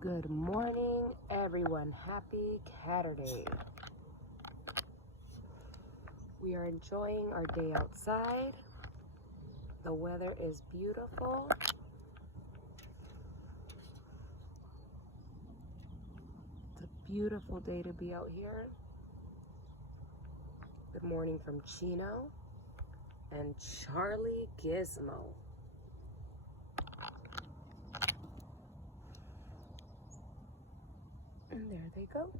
Good morning, everyone. Happy Saturday. We are enjoying our day outside. The weather is beautiful. It's a beautiful day to be out here. Good morning from Chino and Charlie Gizmo. And there they go.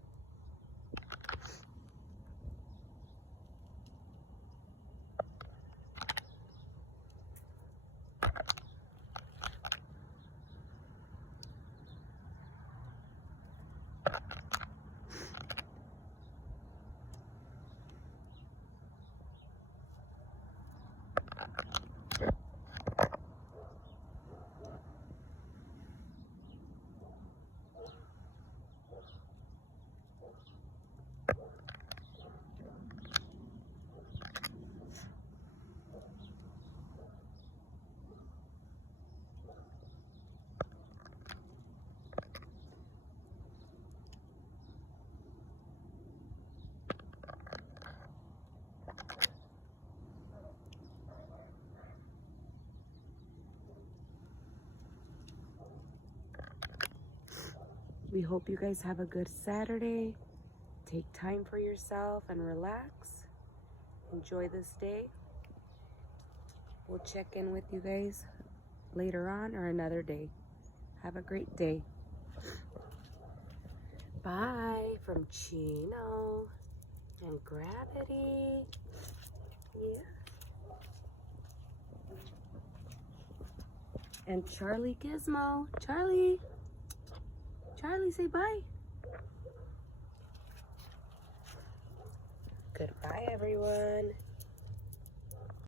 We hope you guys have a good Saturday. Take time for yourself and relax. Enjoy this day. We'll check in with you guys later on or another day. Have a great day. Bye from Chino and Gravity. Yeah. And Charlie Gizmo. Charlie, say bye. Goodbye, everyone.